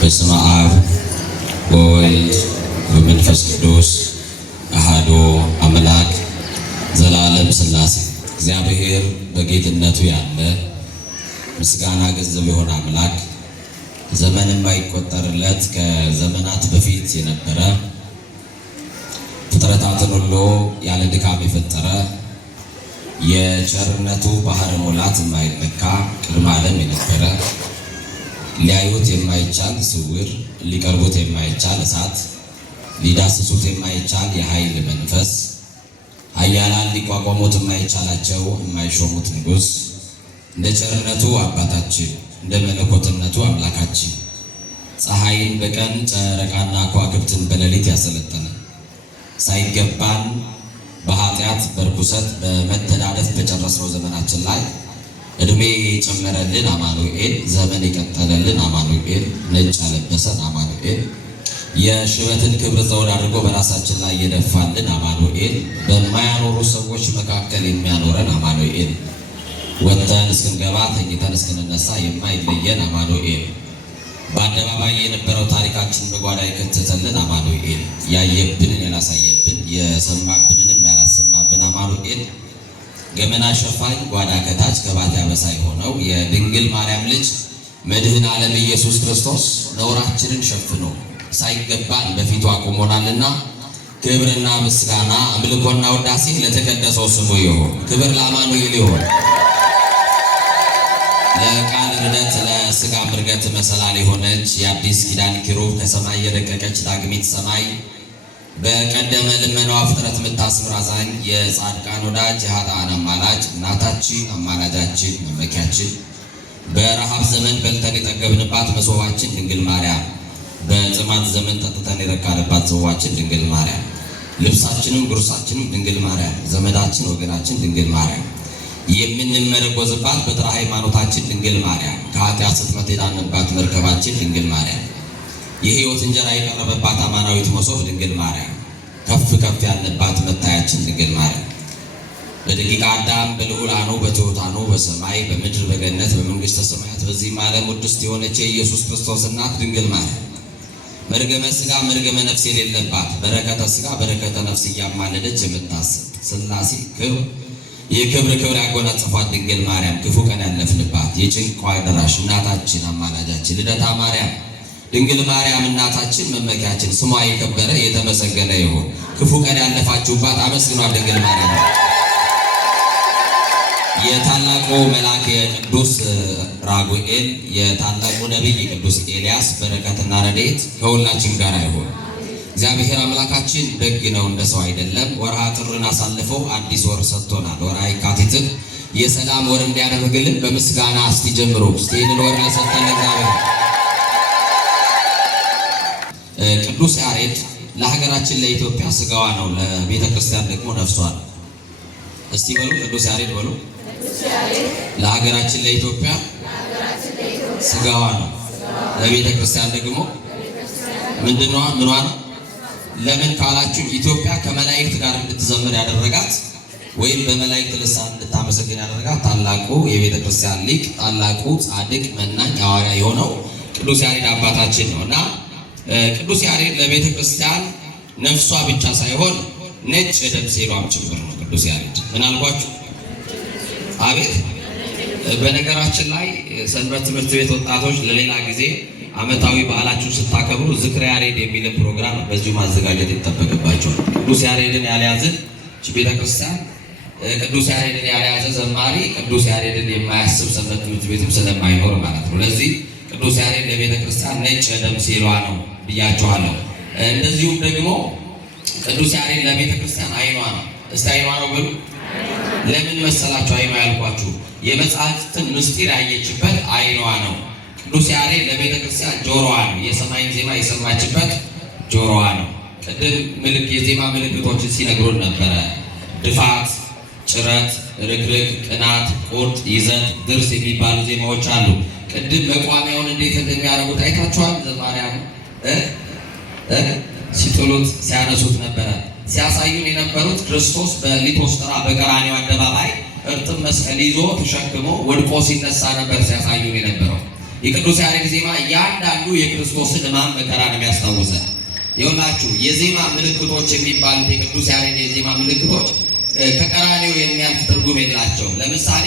በስመ አብ ወወልድ ወመንፈስ ቅዱስ አሐዱ አምላክ ዘላለም ሥላሴ። እግዚአብሔር በጌትነቱ ያለ ምስጋና ገንዘብ የሆነ አምላክ ዘመን የማይቆጠርለት ከዘመናት በፊት የነበረ ፍጥረታትን ሁሉ ያለ ድካም የፈጠረ የቸርነቱ ባህር ሙላት የማይለካ ቅድመ ዓለም የነበረ ሊያዩት የማይቻል ስውር ሊቀርቡት የማይቻል እሳት ሊዳስሱት የማይቻል የኃይል መንፈስ ኃያላን ሊቋቋሙት የማይቻላቸው የማይሾሙት ንጉሥ እንደ ቸርነቱ አባታችን እንደ መለኮትነቱ አምላካችን ፀሐይን በቀን ጨረቃና ከዋክብትን በሌሊት ያሰለጠነ ሳይገባን በኃጢአት በርኩሰት በመተዳደፍ በጨረስነው ዘመናችን ላይ እድሜ የጨመረልን አማኑኤል ዘመን የቀጠለልን አማኑኤል ነጭ ያለበሰን አማኑኤል የሽበትን ክብር ዘውድ አድርጎ በራሳችን ላይ የደፋልን አማኑኤል በማያኖሩ ሰዎች መካከል የሚያኖረን አማኑኤል ወጥተን እስክንገባ ተኝተን እስክንነሳ የማይለየን አማኑኤል በአደባባይ የነበረው ታሪካችን በጓዳ የከተተልን አማኑኤል ያየብንን ያላሳየብን የሰማብንንም ያላሰማብን አማኑኤል ገመና ሸፋኝ ጓዳ ከታች ገባት ያበሳ የሆነው የድንግል ማርያም ልጅ መድህን ዓለም ኢየሱስ ክርስቶስ ነውራችንን ሸፍኖ ሳይገባን በፊቱ አቁሞናልና ክብርና ምስጋና አምልኮና ውዳሴ ለተቀደሰው ስሙ ይሁን። ክብር ለአማኑኤል ይሁን። ለቃል ርደት ለስጋ ምርገት መሰላል የሆነች የአዲስ ኪዳን ኪሩብ ከሰማይ የደቀቀች ዳግሚት ሰማይ በቀደመ ልመናዋ ፍጥረት የምታስምር አዛኝ የጻድቃን ወዳጅ የኃጥአን አማላጅ እናታችን አማላጃችን መመኪያችን በረሃብ ዘመን በልተን የጠገብንባት መሶባችን ድንግል ማርያም በጥማት ዘመን ጠጥተን የረካንባት ጽዋችን ድንግል ማርያም ልብሳችንም ጉርሳችንም ድንግል ማርያም ዘመዳችን ወገናችን ድንግል ማርያም የምንመረጎዝባት በጥራ ሃይማኖታችን ድንግል ማርያም ከኃጢአት ስጥመት የዳንባት መርከባችን ድንግል ማርያም የሕይወት እንጀራ የቀረበባት አማናዊት መሶብ ድንግል ማርያም ከፍ ከፍ ያለባት መታያችን ድንግል ማርያም በደቂቀ አዳም በልዑላኑ በትሑታኑ በሰማይ በምድር በገነት በመንግሥተ ሰማያት በዚህም ዓለም ውድስት የሆነች የኢየሱስ ክርስቶስ እናት ድንግል ማርያም መርገመ ሥጋ መርገመ ነፍስ የሌለባት በረከተ ሥጋ በረከተ ነፍስ እያማለደች የምታስብ ሥላሴ የክብር ክብር ያጎናጸፏት ድንግል ማርያም ክፉ ቀን ያለፍንባት የጭንቋ ደራሽ እናታችን አማላጃችን ልደታ ማርያም ድንግል ማርያም እናታችን መመኪያችን ስሟ የከበረ የተመሰገነ ይሁን። ክፉ ቀን ያለፋችሁባት አመስግኗት ድንግል ማርያም። የታላቁ መልአክ የቅዱስ ራጉኤል የታላቁ ነቢይ ቅዱስ ኤልያስ በረከትና ረድኤት ከሁላችን ጋር ይሁን። እግዚአብሔር አምላካችን ደግ ነው፣ እንደ ሰው አይደለም። ወርሃ ጥርን አሳልፎ አዲስ ወር ሰጥቶናል። ወርሃ የካቲትን የሰላም ወር እንዲያደርግልን በምስጋና እስቲ ጀምሮ እስቲ ይህንን ወር ለሰጠን እግዚአብሔር ቅዱስ ያሬድ ለሀገራችን ለኢትዮጵያ ስጋዋ ነው፣ ለቤተ ክርስቲያን ደግሞ ነፍሷ ነው። እስቲ በሉ ቅዱስ ያሬድ በሉ። ለሀገራችን ለኢትዮጵያ ስጋዋ ነው፣ ለቤተ ክርስቲያን ደግሞ ምንድነው? ምኗ ነው? ለምን ካላችሁ ኢትዮጵያ ከመላእክት ጋር እንድትዘምር ያደረጋት ወይም በመላእክት ልሳን እንድታመሰግን ያደረጋት ታላቁ የቤተ ክርስቲያን ሊቅ ታላቁ ጻድቅ መናኝ ሐዋርያ የሆነው ቅዱስ ያሬድ አባታችን ነውና ቅዱስ ያሬድ ለቤተ ክርስቲያን ነፍሷ ብቻ ሳይሆን ነጭ የደም ሴሏም ጭምር ነው። ቅዱስ ያሬድ ምን አልኳችሁ? አቤት። በነገራችን ላይ ሰንበት ትምህርት ቤት ወጣቶች ለሌላ ጊዜ ዓመታዊ በዓላችሁን ስታከብሩ ዝክረ ያሬድ የሚል ፕሮግራም በዚሁ ማዘጋጀት ይጠበቅባቸዋል። ቅዱስ ያሬድን ያልያዘ ቤተ ክርስቲያን ቅዱስ ያሬድን ያልያዘ ዘማሪ ቅዱስ ያሬድን የማያስብ ሰንበት ትምህርት ቤትም ስለማይኖር ማለት ነው። ለዚህ ቅዱስ ያሬድ ለቤተ ክርስቲያን ነጭ የደም ሴሏ ነው ብያችኋለሁ። እንደዚሁም ደግሞ ቅዱስ ያሬድ ለቤተ ክርስቲያን ዓይኗ ነው። እስቲ ዓይኗ ነው ብሉ። ለምን መሰላችሁ ዓይኗ ያልኳችሁ? የመጽሐፍትን ምስጢር ያየችበት ዓይኗ ነው። ቅዱስ ያሬድ ለቤተ ክርስቲያን ጆሮዋ ነው። የሰማይን ዜማ የሰማችበት ጆሮዋ ነው። ቅድም የዜማ ምልክቶችን ሲነግሩን ነበረ። ድፋት፣ ጭረት፣ ርግርግ፣ ቅናት፣ ቁርጥ፣ ይዘት፣ ድርስ የሚባሉ ዜማዎች አሉ። ቅድም መቋሚያውን እንዴት እንደሚያደርጉት አይታችኋል። ዘማሪያን ሲጥሉት ሲያነሱት ነበረ። ሲያሳዩን የነበሩት ክርስቶስ በሊቶስጥራ በቀራንዮ አደባባይ እርጥብ መስቀል ይዞ ተሸክሞ ወድቆ ሲነሳ ነበር ሲያሳዩን የነበረው። የቅዱስ ያሬድ ዜማ እያንዳንዱ የክርስቶስን ሕማም መከራ ነው የሚያስታውሰን። ይኸውላችሁ የዜማ ምልክቶች የሚባሉት የቅዱስ ያሬድ የዜማ ምልክቶች ከቀራንዮ የሚያልፍ ትርጉም የላቸውም። ለምሳሌ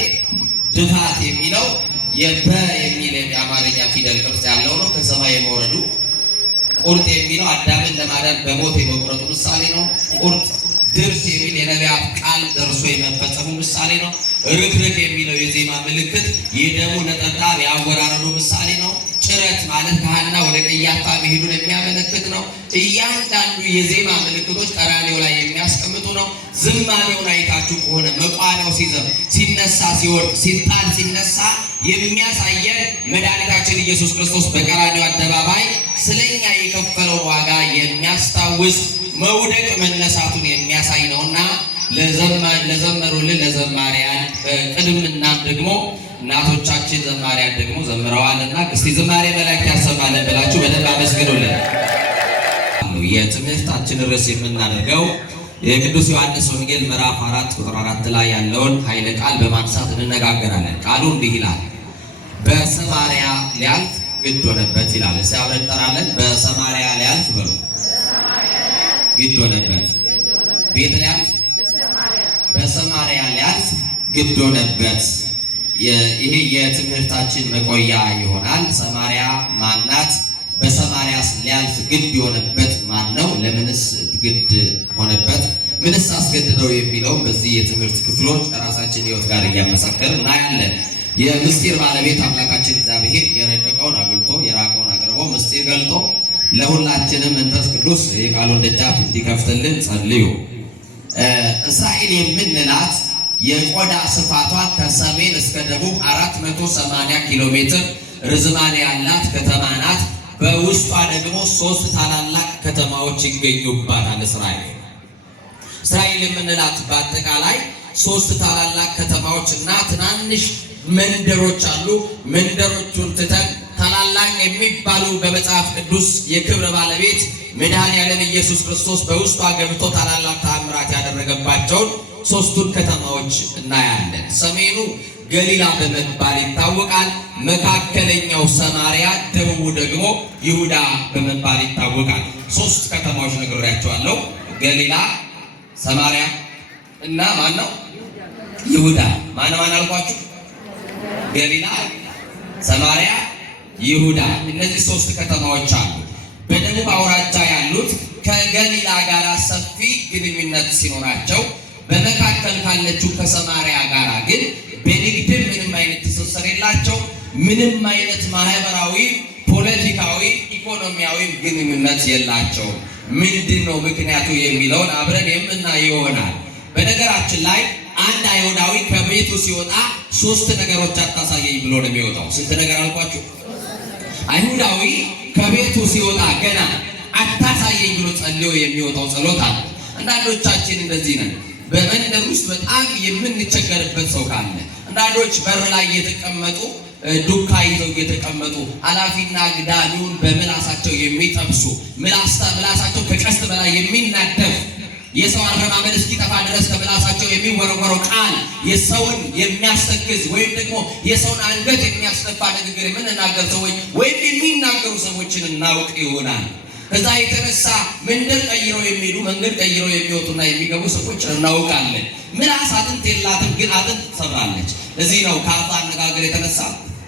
ድፋት የሚለው የበ የሚል የአማርኛ ፊደል ቅርጽ ያለው ነው፣ ከሰማይ የመውረዱ። ቁርጥ የሚለው አዳምን ለማዳን በሞት የመቁረጡ ምሳሌ ነው። ቁርጥ ድርስ የሚል የነቢያት ቃል ደርሶ የመፈጸሙ ምሳሌ ነው። ርክርክ የሚለው የዜማ ምልክት የደሙ ነጠብጣብ ያወራረዱ ምሳሌ ነው። ጭረት ማለት ከሐና ወደ ቀያፋ መሄዱን የሚያመለክት ነው። እያንዳንዱ የዜማ ምልክቶች ቀራንዮ ላይ የሚያስቀምጡ ነው። ዝማሬውን አይታችሁ ከሆነ መቋሚያው ሲዘም፣ ሲነሳ፣ ሲወርድ፣ ሲጣል፣ ሲነሳ የሚያሳየን መድኃኒታችን ኢየሱስ ክርስቶስ በቀራንዮ አደባባይ ስለኛ የከፈለውን ዋጋ የሚያስታውስ መውደቅ መነሳቱን የሚያሳይ ነውና ለዘመሩልን ለዘማሪያን ቅድምናም ደግሞ እናቶቻችን ዘማሪያን ደግሞ ዘምረዋልና እስቲ ዝማሬ መላእክት ያሰማልን ብላችሁ በደንብ አመስግኑልን። የትምህርታችን ርዕስ የምናደርገው የቅዱስ ዮሐንስ ወንጌል ምዕራፍ 4 ቁጥር 4 ላይ ያለውን ኃይለ ቃል በማንሳት እንነጋገራለን። ቃሉ እንዲህ ይላል፣ በሰማርያ ሊያልፍ ግድ ሆነበት ይላል። እስቲ አብረን እንጠራለን። በሰማርያ ሊያልፍ በሉ። ግድ ሆነበት። ቤት ሊያልፍ በሰማርያ ሊያልፍ ግድ ሆነበት። ይሄ የትምህርታችን መቆያ ይሆናል። ሰማርያ ማናት? በሰማርያስ ሊያልፍ ግድ የሆነበት ማን ነው? ለምንስ ግድ ሆነበት? ምንስ አስገድደው የሚለው በዚህ የትምህርት ክፍሎች ከራሳችን ሕይወት ጋር እያመሳከርን እናያለን። የምስጢር ባለቤት አምላካችን እግዚአብሔር የረቀቀውን አጉልቶ የራቀውን አቅርቦ ምስጢር ገልጦ ለሁላችንም መንፈስ ቅዱስ የቃሉን ደጃፍ እንዲከፍትልን ጸልዩ። እስራኤል የምንላት የቆዳ ስፋቷ ከሰሜን እስከ ደቡብ 480 ኪሎ ሜትር ርዝማኔ ያላት ከተማ ናት። በውስጧ ደግሞ 3 ታላላቅ ከተማዎች ይገኙባታል። እስራኤል የምንላት በአጠቃላይ 3 ታላላቅ ከተማዎች እና ትናንሽ መንደሮች አሉ። መንደሮቹን ትተን ታላላቅ የሚባሉ በመጽሐፍ ቅዱስ የክብር ባለቤት መድኃኔዓለም ኢየሱስ ክርስቶስ በውስጧ ገብቶ ታላላቅ ተአምራት ያደረገባቸውን 3ቱን ከተማዎች እናያለን። ሰሜኑ ገሊላ በመባል ይታወቃል። መካከለኛው ሰማርያ፣ ደቡቡ ደግሞ ይሁዳ በመባል ይታወቃል። 3 ከተማዎች ነግሬያቸዋለሁ። ገሊላ፣ ሰማርያ እና ማን ነው? ይሁዳ። ማን አልኳችሁ? ገሊላ፣ ሰማርያ፣ ይሁዳ። እነዚህ 3 ከተማዎች አሉ። በደቡብ አውራጃ ያሉት ከገሊላ ጋር ሰፊ ግንኙነት ሲኖራቸው በመካከል ካለችው ከሰማርያ ጋር ግን በንግድ ምንም አይነት ትስስር የላቸው። ምንም አይነት ማህበራዊ፣ ፖለቲካዊ፣ ኢኮኖሚያዊ ግንኙነት የላቸው። ምንድነው ምክንያቱ የሚለውን አብረን የምናየው ይሆናል። በነገራችን ላይ አንድ አይሁዳዊ ከቤቱ ሲወጣ 3 ነገሮች አታሳየኝ ብሎ ነው የሚወጣው። ስንት ነገር አልኳችሁ? አይሁዳዊ ከቤቱ ሲወጣ ገና አታሳየኝ ብሎ ጸልዮ የሚወጣው ጸሎት አለ። አንዳንዶቻችን እንደዚህ ነን። በመንደር ውስጥ በጣም የምንቸገርበት ሰው ካለ አንዳንዶች በር ላይ እየተቀመጡ ዱካ ይዘው እየተቀመጡ ኃላፊና ግዳሚውን በምላሳቸው የሚጠብሱ ምላሳቸው ከቀስት በላይ የሚናደፍ የሰው አረማመድ እስኪጠፋ ድረስ ከምላሳቸው የሚወረወረው ቃል የሰውን የሚያስተክዝ ወይም ደግሞ የሰውን አንገት የሚያስደፋ ንግግር የምንናገር ሰዎች ወይም የሚናገሩ ሰዎችን እናውቅ ይሆናል። ከዛ የተነሳ መንገድ ቀይረው የሚሄዱ መንገድ ቀይረው የሚወጡና የሚገቡ ሰዎች እናውቃለን። ምላስ አጥንት የላትም፣ ግን አጥንት ትሰብራለች። እዚህ ነው ከአፍ አነጋገር የተነሳ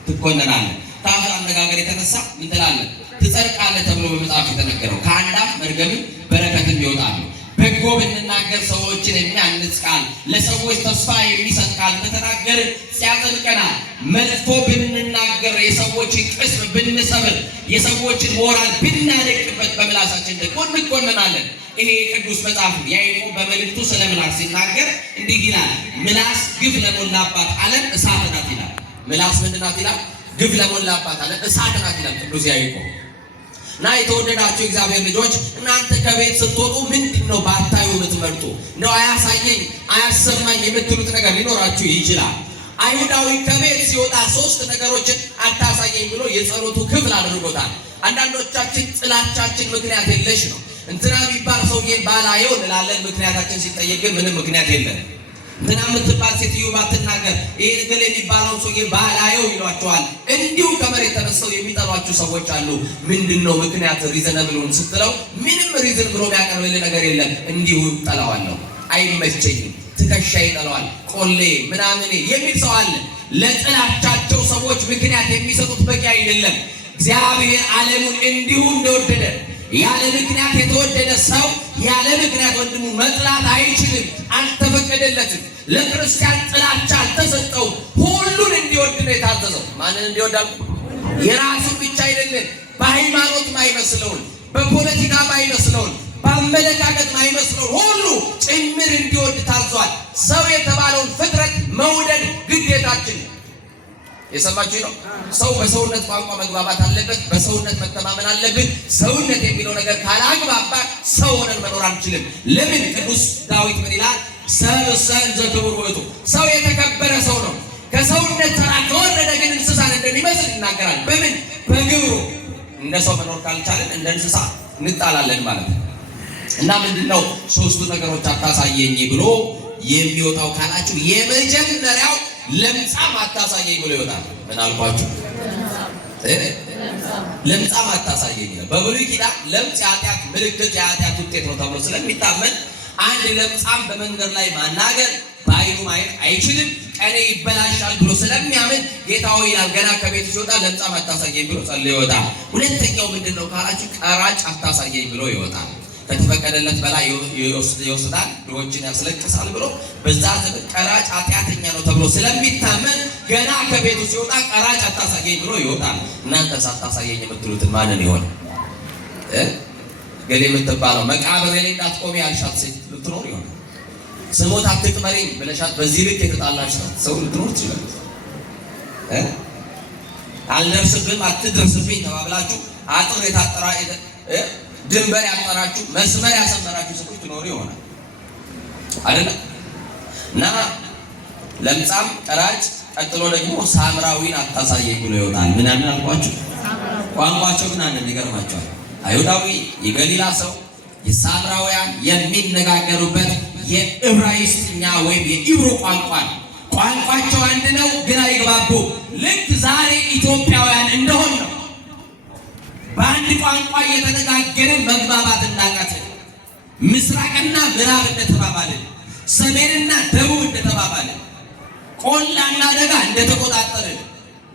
ትኮነናለህ፣ ከአፍ አነጋገር የተነሳ ምን ትላለህ? ትጸድቃለህ ተብሎ በመጽሐፍ የተነገረው። ከአንድ አፍ መርገምም በረከትም ይወጣሉ። በጎ ብንናገር ሰዎችን የሚያንጽ ቃል፣ ለሰዎች ተስፋ የሚሰጥ ቃል ከተናገርን ሲያጸድቀናል። መጥፎ ብንናገር የሰዎችን ቅስም ብንሰብር የሰዎችን ሞራል ብናደቅበት በምላሳችን ደግሞ እንኮነናለን። ይሄ ቅዱስ መጽሐፍ ያዕቆብ በመልእክቱ ስለ ምላስ ሲናገር እንዲህ ይላል፣ ምላስ ግፍ ለሞላባት ዓለም እሳት ናት ይላል። ምላስ ምንድን ናት ይላል? ግፍ ለሞላባት ዓለም እሳት ናት ይላል ቅዱስ ያዕቆብ። እና የተወደዳችሁ እግዚአብሔር ልጆች እናንተ ከቤት ስትወጡ ምንድነው ባታዩ የምትመርጡ? ነው አያሳየኝ አያሰማኝ የምትሉት ነገር ሊኖራችሁ ይችላል። አይሁዳዊ ከቤት ሲወጣ 3 ነገሮችን አታሳየኝ ብሎ የጸሎቱ ክፍል አድርጎታል። አንዳንዶቻችን ጥላቻችን ምክንያት የለሽ ነው። እንትና የሚባል ሰውዬ ባላየው እንላለን። ምክንያታችን ሲጠየቅ ግን ምንም ምክንያት የለንም። እንትና የምትባል ሴትዮ ባትናገር ይሄ ገሌ የሚባለው ሰውዬ ባላየው ይሏቸዋል። እንዲሁ ከመሬት ተነስተው የሚጠሏችሁ ሰዎች አሉ። ምንድነው ምክንያት ሪዘነብሉን ስትለው ምንም ሪዝን ብሎ የሚያቀርብልህ ነገር የለም። እንዲሁ ጠላዋለሁ፣ አይመቸኝም፣ ትከሻ ይጠላዋል፣ ቆሌ ምናምን የሚል ሰው አለ። ለጥላቻቸው ሰዎች ምክንያት የሚሰጡት በቂ አይደለም። እግዚአብሔር ዓለሙን እንዲሁ እንደወደደ ያለ ምክንያት የተወደደ ሰው ያለ ምክንያት ወንድሙ መጥላት አይችልም፣ አልተፈቀደለትም። ለክርስቲያን ጥላቻ አልተሰጠውም። ሁሉን እንዲወድ ነው የታዘዘው። ማንን እንዲወድ? የራሱን ብቻ አይደለም፣ በሃይማኖት ማይመስለውን፣ በፖለቲካ ማይመስለውን፣ በአመለካከት ማይመስለውን ሁሉ ጭምር እንዲወድ ታዟል። ሰው የተባለውን ፍጥረት መውደድ ግዴታችን። የሰማችሁ ነው። ሰው በሰውነት ቋንቋ መግባባት አለበት። በሰውነት መተማመን አለብን። ሰውነት የሚለው ነገር ካላግባባ ሰው ሆነን መኖር አንችልም። ለምን? ቅዱስ ዳዊት ምን ይላል? ሰብእሰን ዘክቡር ውእቱ፣ ሰው የተከበረ ሰው ነው። ከሰውነት ተራ ከወረደ ግን እንስሳን እንደሚመስል ይናገራል። በምን? በግብሩ። እንደ ሰው መኖር ካልቻለን እንደ እንስሳ እንጣላለን ማለት ነው። እና ምንድነው ሶስቱ ነገሮች አታሳየኝ ብሎ የሚወጣው ካላችሁ የመጀመሪያው ለምጻም አታሳየኝ ብሎ ይወጣል። ምን አልኳችሁ? ለምጻም አታሳየኝ ነው። በብሉይ ኪዳን ለምጽ የኃጢአት ምልክት የኃጢአት ውጤት ነው ተብሎ ስለሚታመን አንድ ለምጻም በመንገድ ላይ ማናገር በዓይኑ ማየት አይችልም፣ ቀኔ ይበላሻል ብሎ ስለሚያምን ጌታ ሆይ ይላል። ገና ከቤቱ ሲወጣ ለምጻም አታሳየኝ ብሎ ጸልዮ ይወጣል። ሁለተኛው ምንድነው ካላችሁ ቀራጭ አታሳየኝ ብሎ ይወጣል። ከተፈቀደለት በላይ ይወስዳል፣ ድሆችን ያስለቅሳል ብሎ በዛ ዘመን ቀራጭ ኃጢአተኛ ነው ተብሎ ስለሚታመን ገና ከቤቱ ሲወጣ ቀራጭ አታሳየኝ ብሎ ይወጣል። እናንተስ አታሳየኝ የምትሉትን ማንን ይሆን? ገሌ የምትባለው መቃብር ላይ እንዳትቆሚ ያልሻት ሴት ልትኖር ይሆናል። ስሞት አትቅበሪኝ ብለሻት በዚህ ልክ የተጣላሽ ሰው ልትኖር ትችላለች። አልደርስብም አትደርስብኝ ተባብላችሁ አጥር የታጠራ ድንበር ያጠራችሁ መስመር ያሰመራችሁ ሰዎች ትኖሩ ይሆናል አይደል? እና ለምጻም ቀራጭ፣ ቀጥሎ ደግሞ ሳምራዊን አታሳየኝ ብሎ ይወጣል። ምን አልኳችሁ? ቋንቋቸው ግን አንድ ይገርማቸዋል። አይሁዳዊ የገሊላ ሰው የሳምራውያን የሚነጋገሩበት የዕብራይስጥኛ ወይም የኢብሮ ቋንቋቸው አንድ ነው፣ ግን አይግባቡ። ልክ ዛሬ ኢትዮጵያውያን እንደሆን ነው። በአንድ ቋንቋ እየተነጋገርን መግባባት እናቃትን። ምስራቅና ምዕራብ እንደተባባልን፣ ሰሜንና ደቡብ እንደተባባልን፣ ቆላና ደጋ እንደተቆጣጠርን፣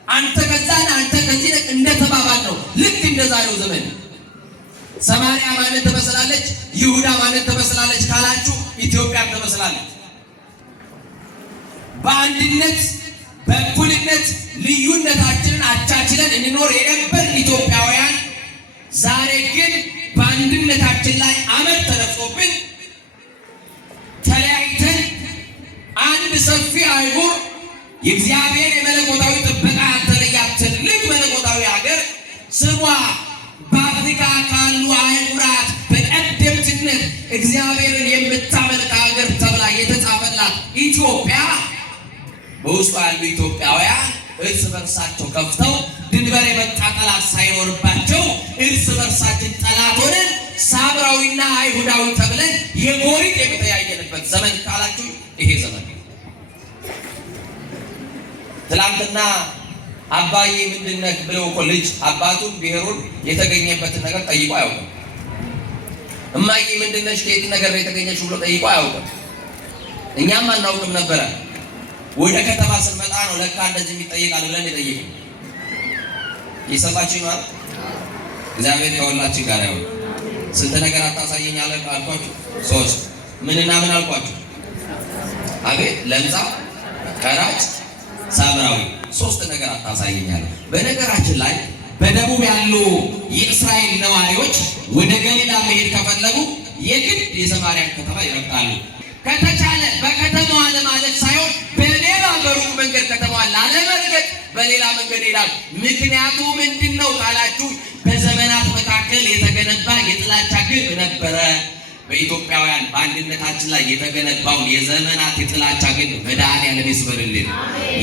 አንተ ከዛና አንተ ከዚህ እንደተባባል ነው። ልክ እንደዛሬው ዘመን ሰማርያ ማለት ተመስላለች፣ ይሁዳ ማለት ተመስላለች ካላችሁ ኢትዮጵያ ተመስላለች። በአንድነት በእኩልነት ልዩነታችንን አቻችለን እንኖር የነበርን ኢትዮጵያውያን ዛሬ ግን በአንድነታችን ላይ አመድ ተነፍቶብን ተለያይተን አንድ ሰፊ አህጉር የእግዚአብሔር የመለኮታዊ ጥበቃ ያልተለያት ትልቅ መለኮታዊ ሀገር ስሟ በአፍሪካ ካሉ አህጉራት በቀደምትነት እግዚአብሔርን የምታመልክ ሀገር ተብላ የተጻፈላት ኢትዮጵያ በውስጡ ያሉ ኢትዮጵያውያን እርስ በርሳቸው ከፍተው ድንበር የመጣ ጠላት ሳይኖርባቸው እርስ በርሳችን ጠላት ሆነን ሳምራዊና አይሁዳዊ ተብለን የጎሪጥ የተያየንበት ዘመን ካላችሁ ይሄ ዘመን። ትላንትና አባዬ ምንድነህ ብለው እኮ ልጅ አባቱን ብሔሩን የተገኘበትን ነገር ጠይቆ አያውቅም። እማዬ ምንድነሽ ከየት ነገር የተገኘሽ ብሎ ጠይቆ አያውቅም። እኛም አናውቅም ነበረ። ወደ ከተማ ስንመጣ ነው ለካ እንደዚህ የሚጠይቃል ብለን የጠየቅን። የሰማችሁ ማለት እግዚአብሔር ከሁላችን ጋር ያው ስንት ነገር አታሳየኝ አለ አልኳችሁ። ሶስት ምንና ምን አልኳችሁ? አቤት ለምጻም፣ ቀራጭ፣ ሳምራዊ ሶስት ነገር አታሳየኝ አለ። በነገራችን ላይ በደቡብ ያሉ የእስራኤል ነዋሪዎች ወደ ገሊላ መሄድ ከፈለጉ የግድ የሰማርያን ከተማ ይረግጣሉ። ከተቻለ በከተማዋ ለማለት ሳይሆን በሌላ በሩቅ መንገድ ከተማዋ ላለመርገጥ በሌላ መንገድ ይላል። ምክንያቱ ምንድነው ካላችሁ በዘመናት መካከል የተገነባ የጥላቻ ግንብ ነበረ። በኢትዮጵያውያን በአንድነታችን ላይ የተገነባውን የዘመናት የጥላቻ ግንብ መድኃኔዓለም ይስበርልን።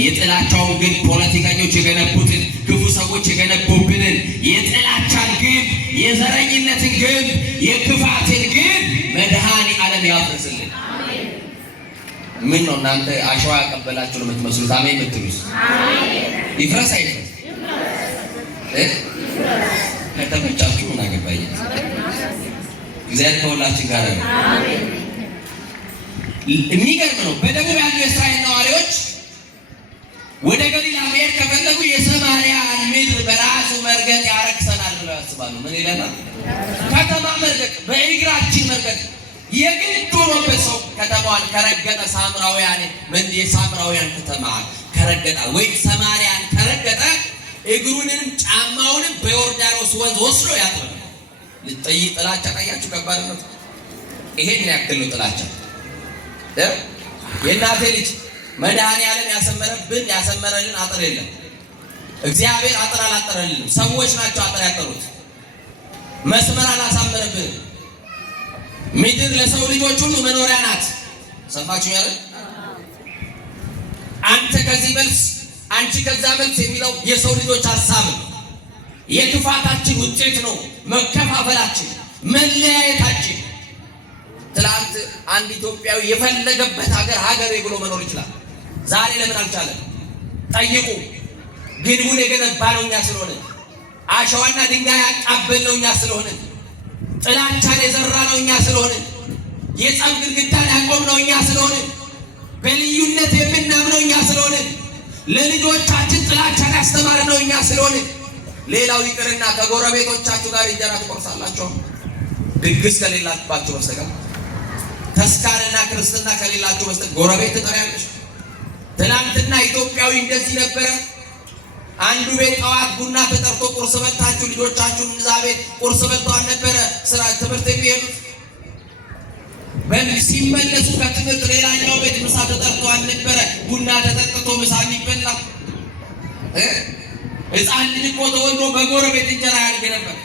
የጥላቻውን ግንብ ፖለቲከኞች የገነቡትን፣ ክፉ ሰዎች የገነቡብንን የጥላቻን ግንብ፣ የዘረኝነትን ግንብ፣ የክፋትን ግንብ መድኃኔዓለም ያፍርስልን። ምን ነው እናንተ አሸዋ ያቀበላችሁ ነው የምትመስሉት? አሜን የምትሉት ይፍረስ አይፍረስ? ከተመቻችሁ ምን አገባኝ። እግዚአብሔር ከሁላችን ጋር ነው። የሚገርም ነው። በደቡብ ያሉ የእስራኤል ነዋሪዎች ወደ ገሊላ መሄድ ከፈለጉ የሰማርያን ምድር በራሱ መርገጥ ያረክሰናል ብለው ያስባሉ። ምን ይለናል? ከተማ መርገጥ፣ በእግራችን መርገጥ የግድ ሆኖበት ሰው ከተማዋን ከረገጠ የሳምራውያን ከተማ ከረገጠ ወይም ሰማርያን ከረገጠ እግሩንም ጫማውንም በዮርዳኖስ ወንዝ ወስዶ ያጥባል። ልጠይቅ ጥላቻ ታያችሁ፣ ከባድ ነው። ይሄን ያክል ነው ጥላቻ። የእናቴ ልጅ መድኃኒዓለም ያሰመረልን አጥር የለም። እግዚአብሔር አጥር አላጠረልንም። ሰዎች ናቸው አጥር ያጠሩት። መስመር አላሳመረብንም። ምድር ለሰው ልጆች ሁሉ መኖሪያ ናት። ሰማችሁ ያለ አንተ ከዚህ መልስ አንቺ ከዛ መልስ የሚለው የሰው ልጆች ሀሳብ ነው። የክፋታችን ውጤት ነው። መከፋፈላችን፣ መለያየታችን። ትላንት አንድ ኢትዮጵያዊ የፈለገበት ሀገር ብሎ መኖር ይችላል። ዛሬ ለምን አልቻለም? ጠይቁ። ግንቡን የገነባ ነው እኛ ስለሆነ፣ አሸዋና ድንጋይ ያቃበል ነው እኛ ስለሆነ፣ ጥላቻን የዘራ ነው እኛ ስለሆነ፣ የጸብ ግድግዳን ያቆም ነው እኛ ስለሆነ፣ በልዩነት የምናምነው እኛ ስለሆነ፣ ለልጆቻችን ጥላቻን ያስተማረ ነው እኛ ስለሆነ። ሌላው ይቅርና ከጎረቤቶቻችሁ ጋር እንጀራ ትቆርሳላችሁ ድግስ ከሌላባችሁ በስተቀር፣ ተስካርና ክርስትና ከሌላችሁ በስተቀር ጎረቤት ትጠሪያለሽ። ትናንትና ኢትዮጵያዊ እንደዚህ ነበረ። አንዱ ቤት ጠዋት ቡና ተጠርቶ ቁርስ በልታችሁ ልጆቻችሁን እዛ ቤት ቁርስ በልተዋል ነበረ ስራ ትምህርት የሚሄዱት። ሲመለሱ ከትምህርት ሌላኛው ቤት ምሳ ተጠርተዋል ነበረ ቡና ተጠጥቶ ምሳ የሚበላ። ሕፃን ልጅ እኮ ተወልዶ በጎረቤት እንጀራ ያድግ ነበር።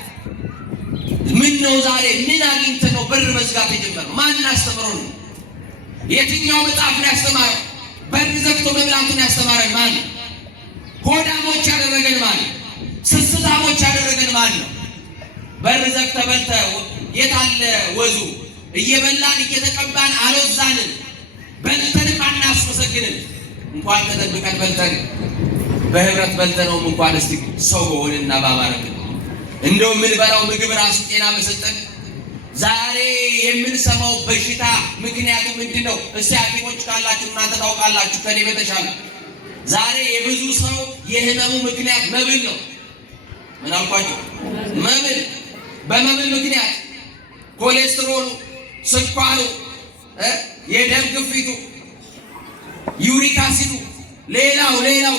ምን ነው ዛሬ ምን አግኝተን ነው በር መዝጋት የጀመረው? ማን አስተምረው ነው? የትኛው መጽሐፍ ነው ያስተማረው? በር ዘግቶ መብላቱን ያስተማረን ማን? ሆዳሞች ያደረገን ማን? ስስታሞች ያደረገን ማን ነው? በር ዘግተህ በልተህ የታለ ወዙ? እየበላን እየተቀባን አልወዛንን፣ በልተንም አናስመሰግንን። እንኳን ተጠብቀን በልተን በህብረት በልተነውም እንኳን እስቲ ሰው በሆንና ባማረብን። እንደው የምንበላው ምግብ ራሱ ጤና መሰጠን። ዛሬ የምንሰማው በሽታ ምክንያቱ ምንድን ነው? እስቲ ሐኪሞች ካላችሁ እናንተ ታውቃላችሁ ከኔ በተሻለ። ዛሬ የብዙ ሰው የህመሙ ምክንያት መብል ነው። ምን አልኳችሁ? መብል። በመብል ምክንያት ኮሌስትሮሉ፣ ስኳሩ፣ የደም ግፊቱ፣ ዩሪክ አሲዱ፣ ሌላው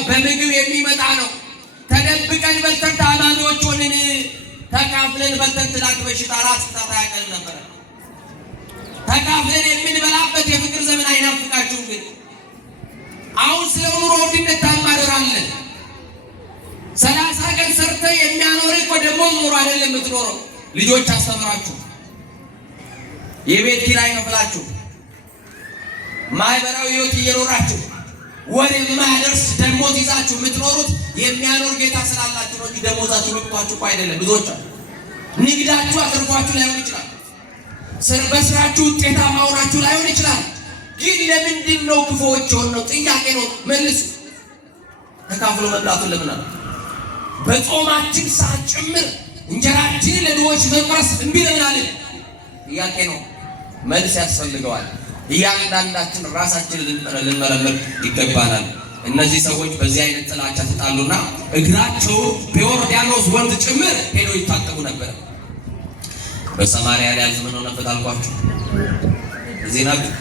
በምግብ የሚመጣ ነው። ተደብቀን በልተን ታማሚዎች ሆንን። ተካፍለን በልተን ትላንት በሽታ ራስ ምታት አያቀልም ነበረ። ተካፍለን የምንበላበት የፍቅር ዘመን አይናፍቃችሁም? ግን አሁን ስለ ኑሮ ውድነት ታማርራለን። 30 ቀን ሰርተ የሚያኖር እኮ ደግሞ ኑሮ አይደለም የምትኖረው። ልጆች አስተምራችሁ የቤት ኪራይ ከፍላችሁ ማህበራዊ ህይወት እየኖራችሁ ወደ የማያደርስ ደሞዝ ይዛችሁ የምትኖሩት የሚያኖር ጌታ ስላላችሁ ነው እንጂ ደሞዛችሁ መጥቷችሁ እኮ አይደለም። ብዙዎች ንግዳችሁ አትርፏችሁ ላይሆን ይችላል። በስራችሁ ውጤታማ ሆናችሁ ላይሆን ይችላል። ግን ለምንድን ነው ክፉዎች የሆነው? ጥያቄ ነው፣ መልሱ። ተካፍሎ መብላቱን ለምን አለ? በጾማችን ሰዓት ጭምር እንጀራችንን ለድሆች መቁረስ እምቢ ለምን አለ? ጥያቄ ነው፣ መልስ ያስፈልገዋል። እያንዳንዳችን ራሳችንን ልንመረምር ይገባናል። እነዚህ ሰዎች በዚህ አይነት ጥላቻ ተጣሉና እግራቸው በዮርዳኖስ ወንዝ ጭምር ሄደው ይታጠቡ ነበር። በሰማርያ ላይ ያልፍ ምን ሆነበት አልኳችሁ? እዚህ ናችሁ።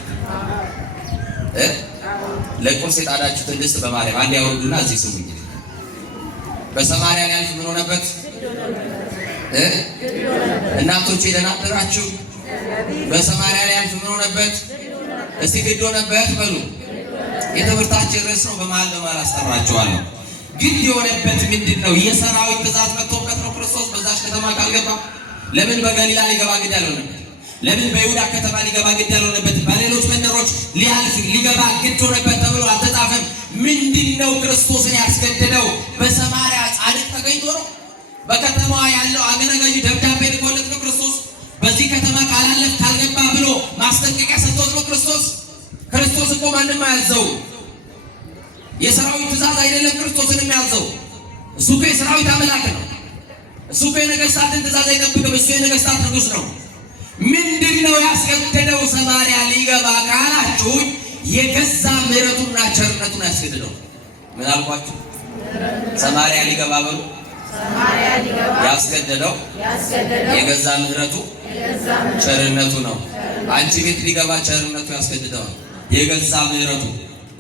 ለቁርስ የጣዳችሁትን ድስት በማርያም አንድ ያወርዱና እዚህ ስሙኝ። በሰማርያ ላይ ያልፍ ምን ሆነበት? እናቶች ደህና አደራችሁ። በሰማርያ ላይ ያልፍ ምን ሆነበት? እስቲ ግድ ሆነበት በሉ። የትምህርታችን ርዕስ ነው። በመሃል አስጠራችኋለሁ። ግድ የሆነበት ምንድን ነው? የሰራዊት ትእዛዝ መጥቶበት ነው። ክርስቶስ በዛች ከተማ ካልገባ ለምን በገሊላ ሊገባ ግድ ያልሆነበት? ለምን በይሁዳ ከተማ ሊገባ ግድ ያልሆነበት? በሌሎች መንደሮች ሊገባ ግድ ሆነበት ተብሎ አልተጻፈም። ምንድን ነው ክርስቶስን ያስገደደው? በሰማርያ ጻድቅ ተገኝቶ ነው? በከተማዋ ያለው አገረ ገዢ ደብዳቤ ልኮለት ነው ክርስቶስ? በዚህ ከተማ ካላለፍ ካልገባ ብሎ ማስጠንቀቂያ ሰጥቶት ነው ክርስቶስ? ክርስቶስ እኮ ማንም አያዘው። የሰራዊት ትእዛዝ አይደለም ክርስቶስን የሚያዘው። እሱ እኮ የሰራዊት አምላክ ነው። እሱ እኮ የነገስታትን ትእዛዝ አይጠብቅም። እሱ የነገስታት ንጉሥ ነው። ምንድነው ያስገደደው ሰማርያ ሊገባ ካላችሁ የገዛ ምሕረቱና ቸርነቱን ያስገደደው። ምን አልኳችሁ? ሰማርያ ሊገባ በሉ ያስገደደው የገዛ ምሕረቱ ቸርነቱ ነው። አንቺ ቤት ሊገባ ቸርነቱ ያስገድደዋል። የገዛ ምሕረቱ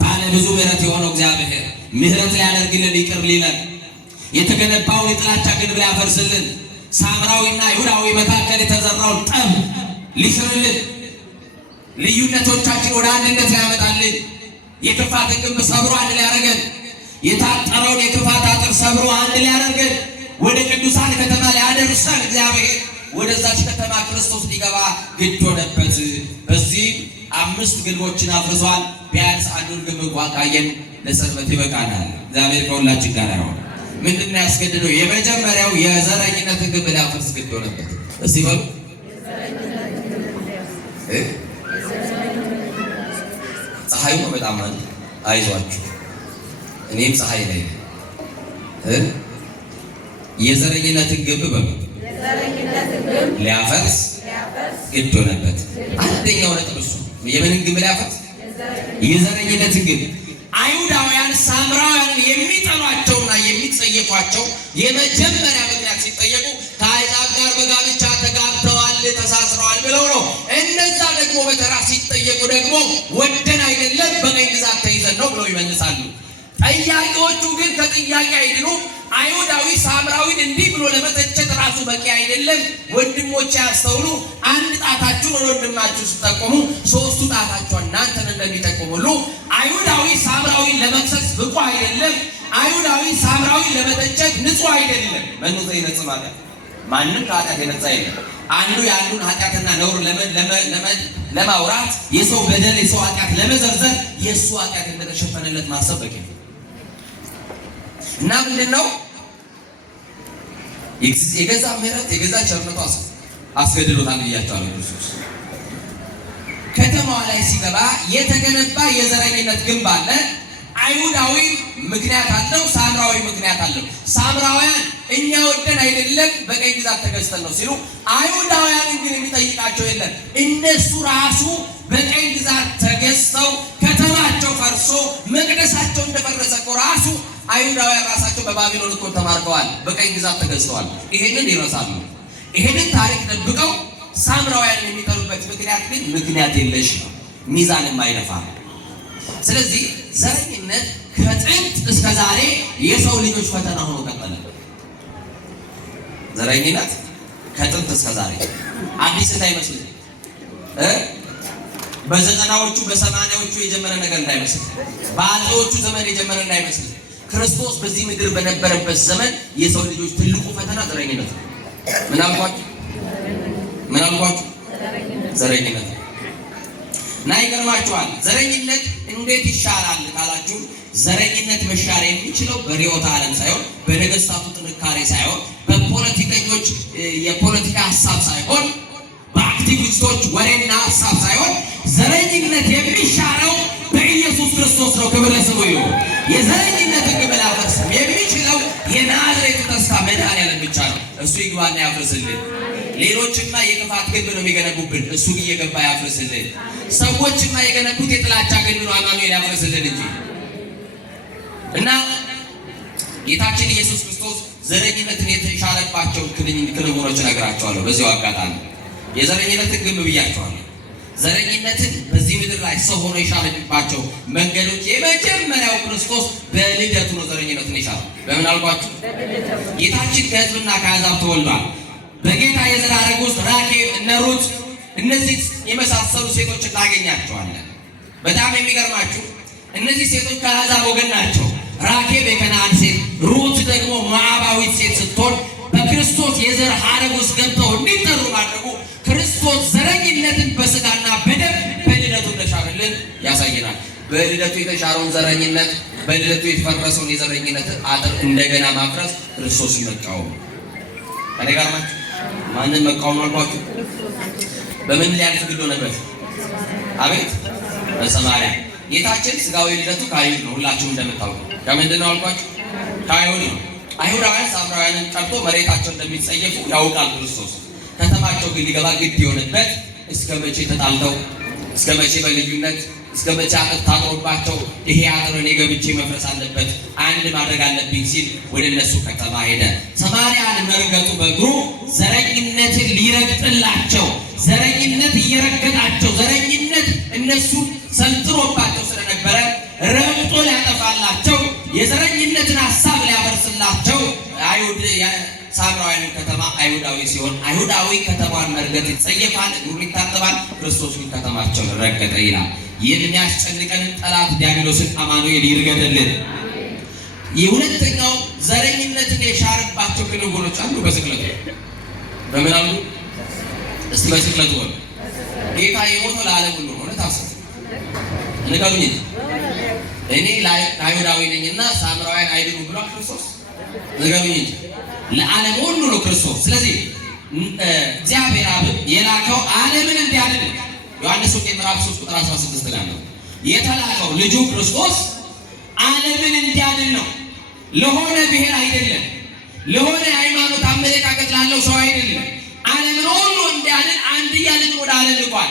ባለ ብዙ ምሕረት የሆነው እግዚአብሔር ምሕረት ሊያደርግልን ይቅር ሊለን የተገነባውን የጥላቻ ግንብ ሊያፈርስልን ሳምራዊና ይሁዳዊ መካከል የተዘራውን ጠብ ሊሽርልን ልዩነቶቻችን ወደ አንድነት ሊያመጣልን የክፋትን ግንብ ሰብሮ አንድ ሊያደርገን የታጠረውን የክፋት አጥር ሰብሮ አንድ ሊያደርገን ወደ ቅዱሳን ከተማ ሊያደርሰን እግዚአብሔር ወደዛች ከተማ ክርስቶስ ሊገባ ግድ ሆነበት። በዚህ 5 ግንቦችን አፍርሷል። ቢያንስ አንዱን ግንብ እንኳን ካየን ለሰንበት ይበቃናል። እግዚአብሔር ከሁላችን ጋር ይሁን። ምንድነው ያስገድደው? የመጀመሪያው የዘረኝነትን ግንብ ሊያፈርስ ግድ ሆነበት። እስቲ በሉ ፀሐዩ ነው በጣም አይዟችሁ፣ እኔም ፀሐይ ነኝ። የዘረኝነትን ግንብ በሉ ሊያፈርስ ግድ ሆነበት። አንደኛው ነጥብ እሱ የምንን ግንብ ሊያፈርስ? የዘረኝነትን ግንብ። አይሁዳውያን ሳምራውያንን የሚጠሏቸውና የሚጸየፏቸው የመጀመሪያ ምክንያት ሲጠየቁ ከአሕዛብ ጋር በጋብቻ ተጋብተዋል፣ ተሳስረዋል ብለው ነው። እነዛ ደግሞ በተራ ሲጠየቁ ደግሞ ወደን አይደለም በቀኝ ግዛት ተይዘን ነው ብለው ይመልሳሉ። ጠያቂዎቹ ግን ከጥያቄ አይድኑ። አይሁዳዊ ሳምራዊን እንዲህ ብሎ ለመተቸት ራሱ በቂ አይደለም። ወንድሞቼ ያስተውሉ። አንድ ጣታችሁን ወደ ወንድማችሁ ስትጠቁሙ 3ቱ ጣታችሁ እናንተን እንደሚጠቁሙ ሁሉ አይሁዳዊ ሳምራዊን ለመክሰስ ብቁ አይደለም። አይሁዳዊ ሳምራዊን ለመተቸት ንጹሕ አይደለም። በንጹሕ ይነጽ ማለት ማንም ከኃጢአት የነጻ የለም። አንዱ የአንዱን ኃጢአትና ነውር ለማውራት የሰው በደል የሰው ኃጢአት ለመዘርዘር የእሱ ኃጢአት እንደተሸፈነለት ማሰብ በቂ ነው። እና ምንድነው የገዛ ምሕረት የገዛ ቸርነቱ አስገድሎታል ብያቸዋለሁ። ክርስቶስ ከተማዋ ላይ ሲገባ የተገነባ የዘረኝነት ግንብ አለ። አይሁዳዊ ምክንያት አለው፣ ሳምራዊ ምክንያት አለው። ሳምራውያን እኛ ወደን አይደለም በቀኝ ግዛት ተገዝተን ነው ሲሉ፣ አይሁዳውያንን ግን የሚጠይቃቸው የለም። እነሱ ራሱ በቀኝ ግዛት ተገዝተው ከተማቸው ፈርሶ መቅደሳቸው እንደፈረሰ እኮ ራሱ አይሁዳውያን ራሳቸው በባቢሎን እኮ ተማርከዋል፣ በቀኝ ግዛት ተገዝተዋል። ይሄንን ይረሳሉ። ይሄንን ታሪክ ደብቀው ሳምራውያንን የሚጠሉበት ምክንያት ግን ምክንያት የለሽ ነው፣ ሚዛን የማይደፋ ነው። ስለዚህ ዘረኝነት ከጥንት እስከ ዛሬ የሰው ልጆች ፈተና ሆኖ ቀጠለ። ዘረኝነት ከጥንት እስከ ዛሬ አዲስ እንዳይመስል፣ በ90ዎቹ በ80ዎቹ የጀመረ ነገር እንዳይመስል፣ በአፄዎቹ ዘመን የጀመረ እንዳይመስል፣ ክርስቶስ በዚህ ምድር በነበረበት ዘመን የሰው ልጆች ትልቁ ፈተና ዘረኝነት ነው። ምን አልኳችሁ? ዘረኝነት እና ይገርማችኋል። ዘረኝነት እንዴት ይሻላል ካላችሁ፣ ዘረኝነት መሻር የሚችለው በርዕዮተ ዓለም ሳይሆን፣ በነገስታቱ ጥንካሬ ሳይሆን፣ በፖለቲከኞች የፖለቲካ ሀሳብ ሳይሆን፣ በአክቲቪስቶች ወሬና ሀሳብ ሳይሆን፣ ዘረኝነት የሚሻለው በኢየሱስ ክርስቶስ ነው። ክብር ለስሙ ይሁን። የዘረኝነትን ግንብ ሊያፈርስ የሚችለው የናዝሬቱ ተስፋ መድኃኔዓለም ብቻ ነው። እሱ ይግባና ያፍርስልን። ሌሎችማ የክፋት ግንብ ነው የሚገነቡብን፣ እሱ እየገባ ያፍርስልን። ሰዎችማ የገነቡት የጥላቻ ግንብ ነው አማኑኤል ያፍርስልን እንጂ። እና ጌታችን ኢየሱስ ክርስቶስ ዘረኝነትን የተሻለባቸው ክንውኖች እነግራቸዋለሁ። በዚያው አጋጣሚ የዘረኝነትን ግንብ ብያቸዋለሁ። ዘረኝነትን በዚህ ምድር ላይ ሰው ሆኖ የሻለባቸው መንገዶች የመጀመሪያው ክርስቶስ በልደቱ ነው ዘረኝነትን የሻለው። በምን አልኳችሁ? ጌታችን ከሕዝብና ከአሕዛብ ተወልዷል። በጌታ የዘር ሐረግ ውስጥ ራኬብ፣ እነ ሩት እነዚህ የመሳሰሉ ሴቶች እናገኛቸዋለን። በጣም የሚገርማችሁ እነዚህ ሴቶች ከአሕዛብ ወገን ናቸው። ራኬብ የከነዓን ሴት፣ ሩት ደግሞ ሞዓባዊት ሴት ስትሆን በክርስቶስ የዘር ሐረግ ውስጥ ገብተው እንዲጠሩ ማድረጉ ክርስቶስ ዘረኝነትን በስጋና በደም በልደቱ እንደሻረልን ያሳየናል። በልደቱ የተሻረውን ዘረኝነት፣ በልደቱ የተፈረሰውን የዘረኝነትን አጥር እንደገና ማፍረስ ክርስቶስ መቃወም። ከኔ ጋር ናችሁ? ማንን መቃወም አልኳችሁ? በምን ሊያልፍ ግድ ሆነበት? አቤት በሰማርያ ጌታችን ስጋዊ ልደቱ ከአይሁድ ነው። ሁላችሁም እንደምታውቁ ከምንድን ነው አልኳችሁ? ከአይሁድ ነው። አይሁዳውያን ሳምራውያንን ጠርቶ መሬታቸው እንደሚጸየፉ ያውቃል ክርስቶስ። ከተማቸው ግን ሊገባ ግድ የሆነበት እስከ መቼ ተጣልተው፣ እስከ መቼ በልዩነት፣ እስከ መቼ አጥር ታጥሮባቸው ይሄ አጥር እኔ ገብቼ መፍረስ አለበት፣ አንድ ማድረግ አለብኝ ሲል ወደ እነሱ ከተማ ሄደ። ሰማርያን መርገጡ በእግሩ ዘረኝነትን ሊረግጥላቸው፣ ዘረኝነት እየረገጣቸው፣ ዘረኝነት እነሱ ሰልጥሮባቸው ስለነበረ ረግጦ ሊያጠፋላቸው፣ የዘረኝነትን ሀሳብ ሊያፈርስላቸው አይሁድ ሳምራውያን ከተማ አይሁዳዊ ሲሆን አይሁዳዊ ከተማን መርገጥ ይጸየፋል፣ እግሩን ይታጠባል። ክርስቶስ ግን ከተማቸውን ረገጠ ይላል። የሚያስጨንቀንን ጠላት ዲያብሎስን አማኑኤል ይርገደልን። የሁለተኛው ዘረኝነትን የሻረባቸው ክንውኖች አንዱ በስቅለቱ በምን አሉ? እስቲ በስቅለቱ ወል ጌታ የሞተው ለዓለም ሁሉ ነው። ታስቡ ንገሩኝ። እኔ አይሁዳዊ ነኝና ሳምራውያን አይድኑ ብሏል ክርስቶስ? ንገሩኝ። ለዓለም ሁሉ ነው ክርስቶስ። ስለዚህ እግዚአብሔር አብ የላከው ዓለምን እንዲያድን ዮሐንስ ወንጌል ምዕራፍ 3 ቁጥር 16 ላይ ነው የተላከው ልጁ ክርስቶስ ዓለምን እንዲያድን ነው። ለሆነ ብሔር አይደለም፣ ለሆነ ሃይማኖት አመለካከት ላለው ሰው አይደለም። ዓለምን ሁሉ እንዲያድን አንድያ ልጁን ወደ ዓለም ልኳል።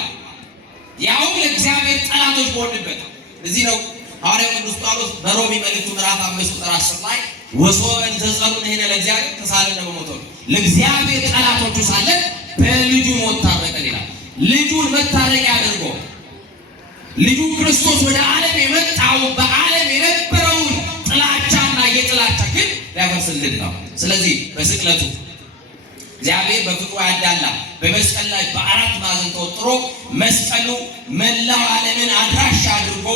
ያው ለእግዚአብሔር ጠላቶች በሆንበት። እዚህ ነው ሐዋርያው ቅዱስ ጳውሎስ በሮሜ መልእክቱ ምዕራፍ 5 ቁጥር 10 ላይ ወሶበን ተጸሩን ሄደ ለእግዚአብሔር ተሳለን ለሞቶ ለእግዚአብሔር ጠላቶቹ ሳለን በልጁ ሞት ታረቀን ይላል። ልጁን መታረቂያ አድርጎ ልጁ ክርስቶስ ወደ ዓለም የመጣው በዓለም የነበረውን ጥላቻና የጥላቻ ግን ሊያፈርስልን ነው። ስለዚህ በስቅለቱ እግዚአብሔር በፍቅሩ ያዳላ በመስቀል ላይ በአራት ማዕዘን ተወጥሮ መስቀሉ መላው ዓለምን አድራሻ አድርጎ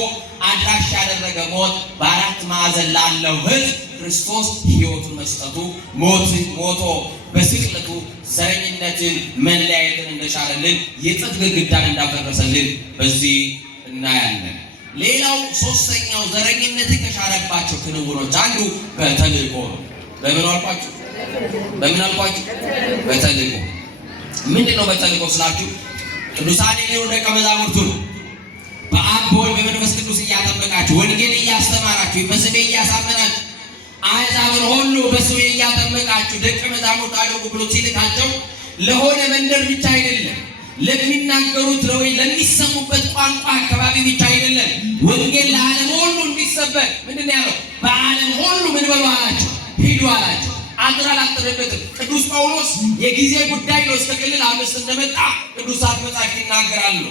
አድራሻ ያደረገ ሞት በአራት ማዕዘን ላለው ሕዝብ ክርስቶስ ሕይወቱን መስጠቱ ሞቶ በስቅለቱ ዘረኝነትን መለያየትን እንደሻረልን የጽድቅ ግድግዳን እንዳፈረሰልን በዚህ እናያለን። ሌላው ሶስተኛው ዘረኝነትን ከሻረባቸው ክንውኖች አንዱ በተልእኮ ነው። በምን አልኳችሁ? በተልእኮ ምንድን ነው? በተልእኮ ስላችሁ ቅዱሳን የሚሆኑ ደቀ መዛሙርቱን በአብ በወልድ በመንፈስ ቅዱስ እያጠመቃችሁ ወንጌል እያስተማራችሁ በስሜ እያሳመናችሁ አሕዛብን ሁሉ በስሜ እያጠመቃችሁ ደቀ መዛሙርት አድርጉ ብሎ ሲልካቸው ለሆነ መንደር ብቻ አይደለም፣ ለሚናገሩት ለሚሰሙበት ቋንቋ አካባቢ ብቻ አይደለም። ወንጌል ለዓለም ሁሉ እንዲሰበክ ምንድን ያለው? በዓለም ሁሉ ምን በሉ አላቸው? ሂዱ አላቸው። አድራ አላጠረበትም። ቅዱስ ጳውሎስ የጊዜ ጉዳይ ነው እስከ ክልል 5 እንደመጣ ቅዱሳት መጻሕፍት ይናገራሉ።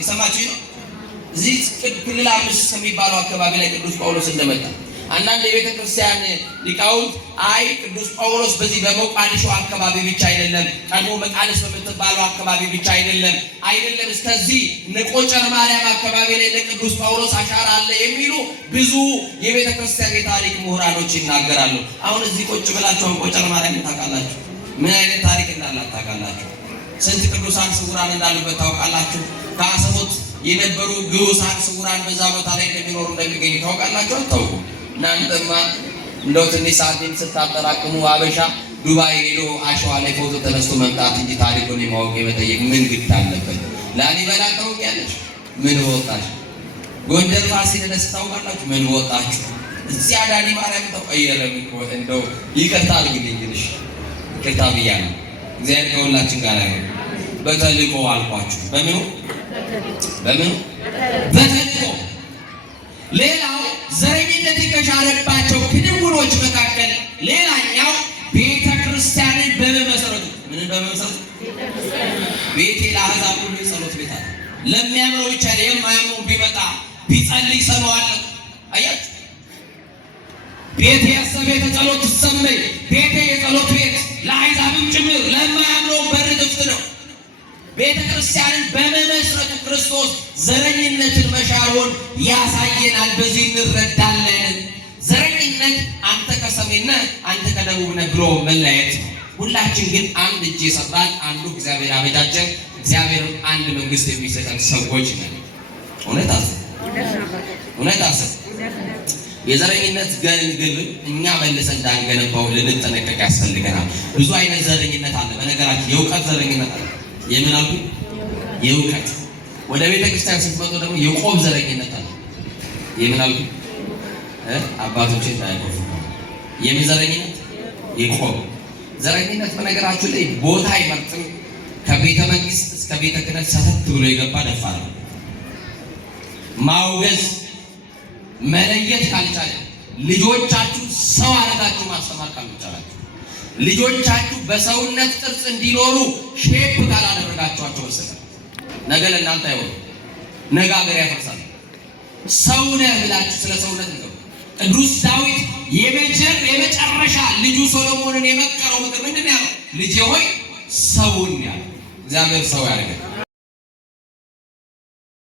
የሰማችሁ ነው። እዚህ ክልል 5 ከሚባለው አካባቢ ላይ ቅዱስ ጳውሎስ እንደመጣ አንዳንድ የቤተ ክርስቲያን ሊቃውንት አይ ቅዱስ ጳውሎስ በዚህ በሞቃዲሾ አካባቢ ብቻ አይደለም፣ ቀድሞ መቃልስ በምትባለው አካባቢ ብቻ አይደለም እስከዚህ ንቆጨር ማርያም አካባቢ ላይ ለቅዱስ ጳውሎስ አሻራ አለ የሚሉ ብዙ የቤተ ክርስቲያን የታሪክ ምሁራኖች ይናገራሉ። አሁን እዚህ ቁጭ ብላችሁ ንቆጨር ማርያም ታውቃላችሁ? ምን አይነት ታሪክ እንዳላት ታውቃላችሁ? ስንት ቅዱሳን ስውራን እንዳሉበት ታውቃላችሁ? ከአሰቦት የነበሩ ግዑሳን ስውራን በዛ ቦታ ላይ እንደሚኖሩ እንደሚገኙ ታውቃላችሁ? አታውቁም? እናንተማ እንደው ትንሽ ሰዓትን ስታጠራቅሙ አበሻ ዱባይ ሄዶ አሸዋ ላይ ፎቶ ተነስቶ መምጣት እንጂ ታሪኩን የማወቅ የመጠየቅ ምን ግድ አለበት? ላሊበላ ታውቂያለሽ? ምን ወጣሽ? ጎንደር ፋሲለደስ ታውቃላችሁ? ምን ወጣችሁ? እዚህ አዳኒ ማርያም ተቀየረ። እንደው ይቅርታ አድርግልኝ እንግዲህ ይቅርታ ብያለሁ። እግዚአብሔር ከሁላችን ጋር ነው። በተልእኮ አልኳችሁ። በምኑ በተልእኮ። ሌላው ዘረኝነት ከሻረባቸው ክንውኖች መካከል ሌላኛው ቤተ ክርስቲያንን በመመስረቱ ምን በመመስረቱ ቤቴ ለአሕዛብ ሁሉ የጸሎት ቤት አለ። ለሚያምነው ብቻ የማያምነው ቢመጣ ቢጸልይ ሰማዋለሁ። አያችሁ፣ ቤቴ ቤተ ጸሎት ትሰመይ፣ ቤቴ የጸሎት ቤት ለአሕዛብም ጭምር ለማያምነው በር ክፍት ነው። ቤተ ክርስቲያንን በመመስረቱ ክርስቶስ ዘረኝነትን መሻሩን ያሳየናል። በዚህ እንረዳለን። ዘረኝነት አንተ ከሰሜን ነህ አንተ ከደቡብ ነህ ብሎ መለያየት። ሁላችን ግን አንድ እጅ የሰራን አንዱ እግዚአብሔር አበጃጀን፣ እግዚአብሔር አንድ መንግስት የሚሰጠን ሰዎች ነን። እውነት አሰብ የዘረኝነት ግንብ እኛ መልሰን እንዳንገነባው ልንጠነቀቅ ያስፈልገናል። ብዙ አይነት ዘረኝነት አለ። በነገራችን የእውቀት ዘረኝነት አለ። የምን አልኩ? የእውቀት። ወደ ቤተ ክርስቲያን ስትመጡ ደግሞ የቆብ ዘረኝነት አለ። የምናል አባቶች እንዳይቆፉ የምን ዘረኝነት ይቆም። ዘረኝነት በነገራችሁ ላይ ቦታ አይመርጥም። ከቤተ መንግስት እስከ ቤተ ክህነት ሰተት ብሎ የገባ ደፋር ነው። ማውገዝ መለየት ካልቻለ ልጆቻችሁ ሰው አረጋችሁ ማስተማር ካልቻላችሁ ልጆቻችሁ በሰውነት ቅርጽ እንዲኖሩ ሼፕ ካላደረጋችኋቸው በስተቀር ነገ ለእናንተ አይሆንም። ነገ ሀገር ያፈርሳል። ሰው ነህ ብላችሁ ስለ ሰውነት ነው። ቅዱስ ዳዊት የመጨረሻ ልጁ ሶሎሞንን የመከረው ምክር ምንድን ነው ያለው? ልጄ ሆይ ሰውን ያለው እግዚአብሔር ሰው ያደርጋል።